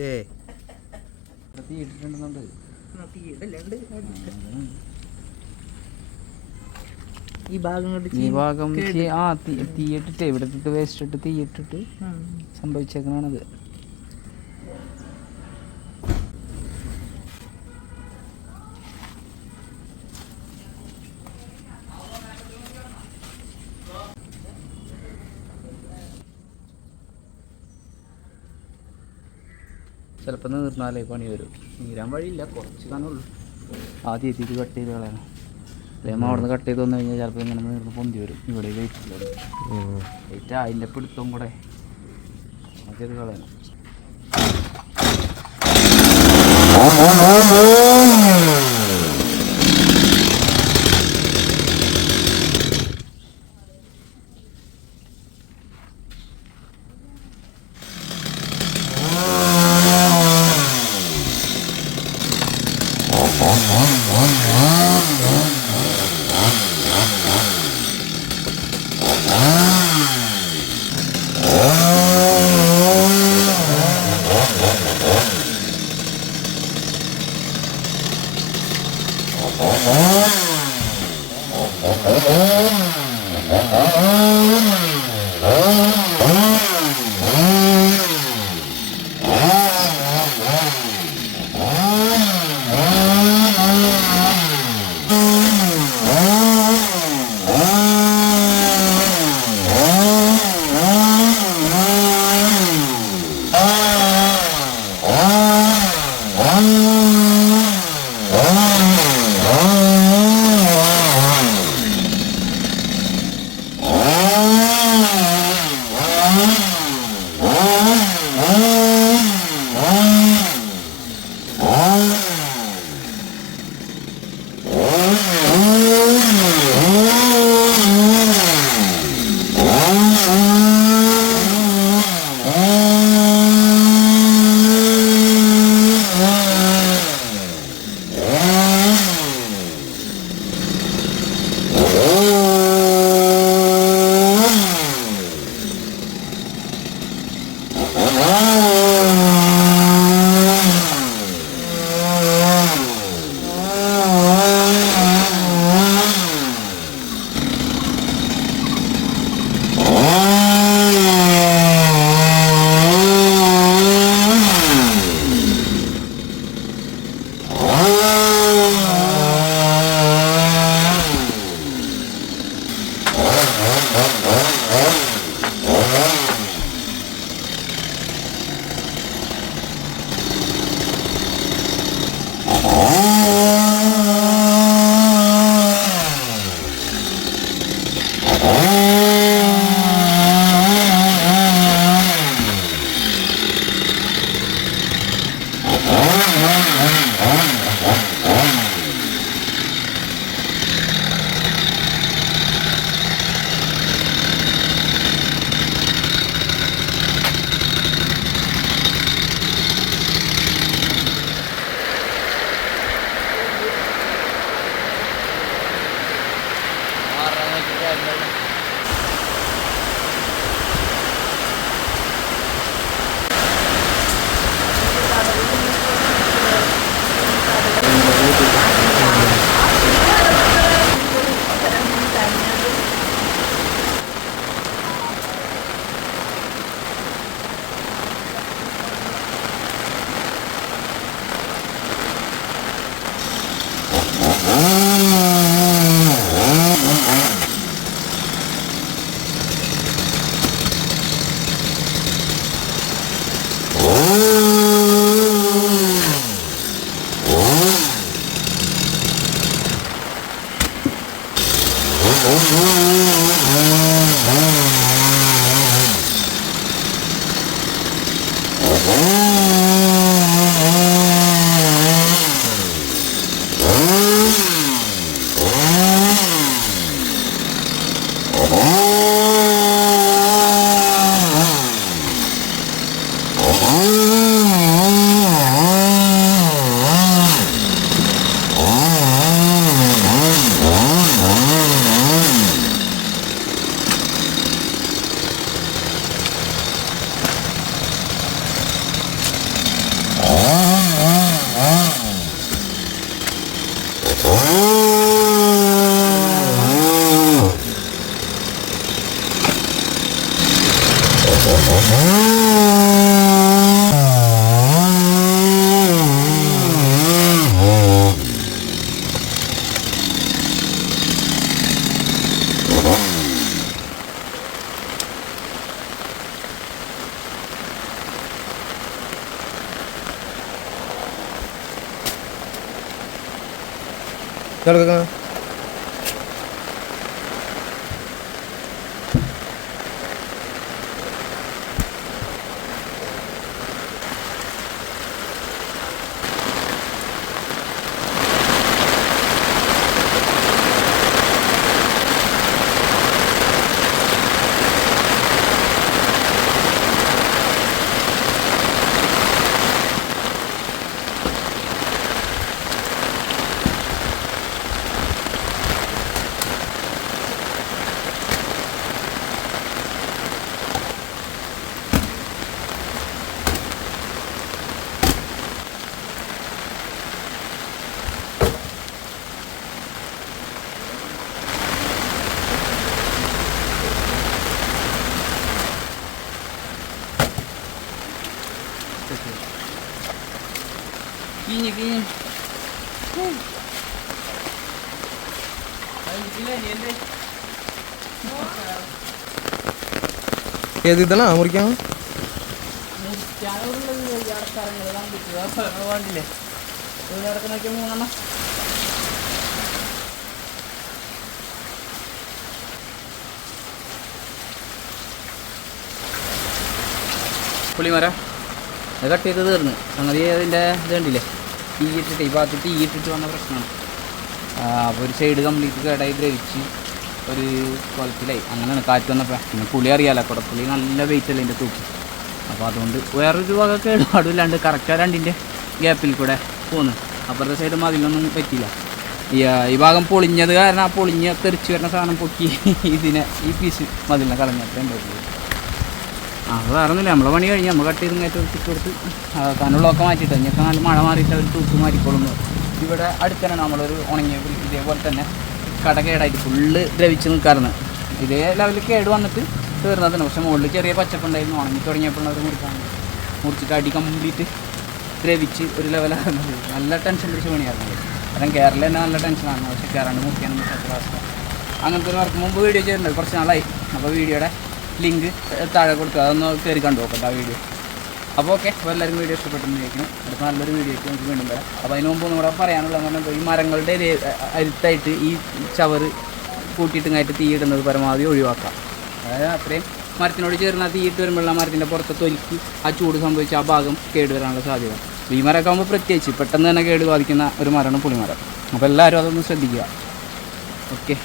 ഏ തീയിട്ടിട്ടുണ്ടെന്നുണ്ട്. ഈ ഭാഗം തീയിട്ടിട്ട് ഇവിടെ ഇട്ടിട്ട് വേസ്റ്റ് ഇട്ട് തീയിട്ടിട്ട് സംഭവിച്ചേക്കണത്. ചിലപ്പോൾ നീർന്നാലേ പണി വരും. നീരാൻ വഴിയില്ല, കുറച്ച് കാണുള്ളൂ. ആദ്യം എത്തിയിട്ട് കട്ട് ചെയ്ത് കളയണം. അല്ലെങ്കിൽ അവിടെ നിന്ന് കട്ട് ചെയ്ത് വന്നു കഴിഞ്ഞാൽ ചിലപ്പോൾ ഇങ്ങനെ നീർന്ന് പൊന്തി വരും. ഇവിടെ വെയിറ്റില്ല, വെയിറ്റ് അതിൻ്റെ പിടുത്തം കൂടെ ചെയ്ത് കളയണം. ഇതെടുക്കാം. Gini. ഏത് ഇതണ മുറിക്കാൻ വേണ്ടില്ലേ നോക്കിയ മൂന്നെണ്ണം പുളിമരം അത് കട്ട് ചെയ്ത് തീർന്ന് സംഗതി അതിൻ്റെ ഇത് കണ്ടില്ലേ തീയിട്ടിട്ട് ഈ ഭാഗത്ത് തീയിട്ടിട്ട് വന്ന പ്രശ്നമാണ്. അപ്പോൾ ഒരു സൈഡ് കംപ്ലീറ്റ് കേടായി ദ്രവിച്ച് ഒരു കുളത്തിലായി. അങ്ങനെയാണ് കാറ്റ് വന്നപ്പോൾ. പിന്നെ പുളി അറിയാമല്ലോ, കുടപ്പുളി നല്ല വെയിറ്റ് അല്ലേ എൻ്റെ തൂക്കി. അപ്പോൾ അതുകൊണ്ട് വേറൊരു വക കേടുപാടില്ലാണ്ട് കറക്റ്റ് രണ്ടിൻ്റെ ഗ്യാപ്പിൽ കൂടെ പോന്നു. അപ്പുറത്തെ സൈഡ് മതിലൊന്നും പറ്റിയില്ല. ഈ ഭാഗം പൊളിഞ്ഞത് കാരണം ആ പൊളിഞ്ഞ് തെറിച്ച് വരുന്ന സാധനം പൊക്കി ഇതിനെ ഈ പീസ് മതിലിനെ കളഞ്ഞപ്പോൾ ഉണ്ടായിരുന്നു. അത് വേറെ ഒന്നുമില്ല, നമ്മളെ പണി കഴിഞ്ഞ് നമ്മൾ കട്ട് ചെയ്ത് കയറ്റി ഇട്ട് കൊടുത്ത് കനുള്ളൊക്കെ മാറ്റിയിട്ട് ഞങ്ങൾക്ക് നല്ല മഴ മാറിയിട്ട് അവർ തൂക്ക് മാറ്റിക്കോളും. ഇവിടെ അടുത്ത് തന്നെ നമ്മളൊരു ഉണങ്ങിയ ഇതേപോലെ തന്നെ കട കേടായിട്ട് ഫുള്ള് ദ്രവിച്ച് നിൽക്കാറുണ്ട്. ഇതേ ലെവലിൽ കേട് വന്നിട്ട് തീർന്നതാണ്. പക്ഷേ മുകളിൽ ചെറിയ പച്ചപ്പുണ്ടായിരുന്നു. ഉണങ്ങി തുടങ്ങിയപ്പോൾ അത് മുറിച്ചിട്ട് അടി കംപ്ലീറ്റ് ദ്രവിച്ച് ഒരു ലെവലാകുന്നത്. നല്ല ടെൻഷൻ പിടിച്ച് പണിയായിരുന്നത്. കാരണം കേരളം തന്നെ നല്ല ടെൻഷനാണ്. പക്ഷേ കയറാണ്ട് മുറിക്കാനും പറ്റാത്ത അവസ്ഥ. അങ്ങനത്തെ ഒരു വർക്ക് മുമ്പ് വീഡിയോ ചെയ്തിട്ടുണ്ട് കുറച്ച് നാളായി. അപ്പോൾ വീഡിയോയുടെ ലിങ്ക് താഴെ കൊടുക്കുക, അതൊന്ന് കയറി കണ്ടു നോക്കട്ടെ ആ വീഡിയോ. അപ്പോൾ ഓക്കെ, അപ്പോൾ എല്ലാവരും വീഡിയോ ഇഷ്ടപ്പെട്ടെന്ന് ചോദിക്കണം. അടുത്ത നല്ലൊരു വീഡിയോയ്ക്ക് നമുക്ക് വീണ്ടും വരാം. അപ്പോൾ അതിന് മുമ്പ് നമ്മുടെ പറയാനുള്ളത് പറഞ്ഞാൽ ഈ മരങ്ങളുടെ അരുത്തായിട്ട് ഈ ചവറ് കൂട്ടിയിട്ടുങ്ങായിട്ട് തീയിടുന്നത് പരമാവധി ഒഴിവാക്കാം. അതായത് അത്രയും മരത്തിനോട് ചേർന്ന് തീയിട്ട് വരുമ്പോഴുള്ള മരത്തിൻ്റെ പുറത്തെ തൊലിക്ക് ആ ചൂട് സംഭവിച്ച് ആ ഭാഗം കേടുവരാനുള്ള സാധ്യത. ഈ മരമൊക്കെ ആകുമ്പോൾ പ്രത്യേകിച്ച് പെട്ടെന്ന് തന്നെ കേട് ബാധിക്കുന്ന ഒരു മരമാണ് പുളിമരം. അപ്പോൾ എല്ലാവരും അതൊന്ന് ശ്രദ്ധിക്കുക. ഓക്കെ.